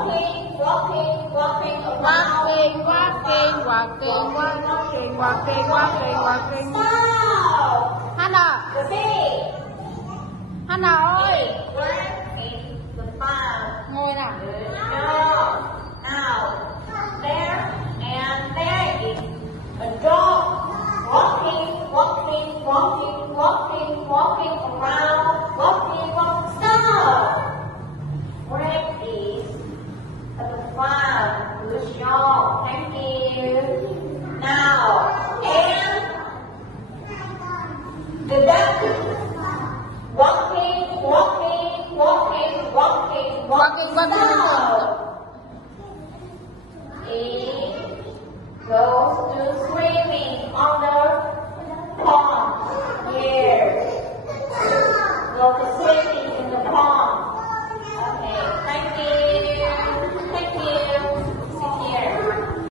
walking, walking, walking around. Walking. Stop. Hannah. Repeat. Hannah ơi. Working the farm. Ngồi nào. Now, there and there is a dog walking, walking, walking, walking, walking around, walking, walking. Stop. Where is the farm? Good job. Thank you. Now, and the duck walking, walking, walking, walking, walking. Stop. It goes to swimming on the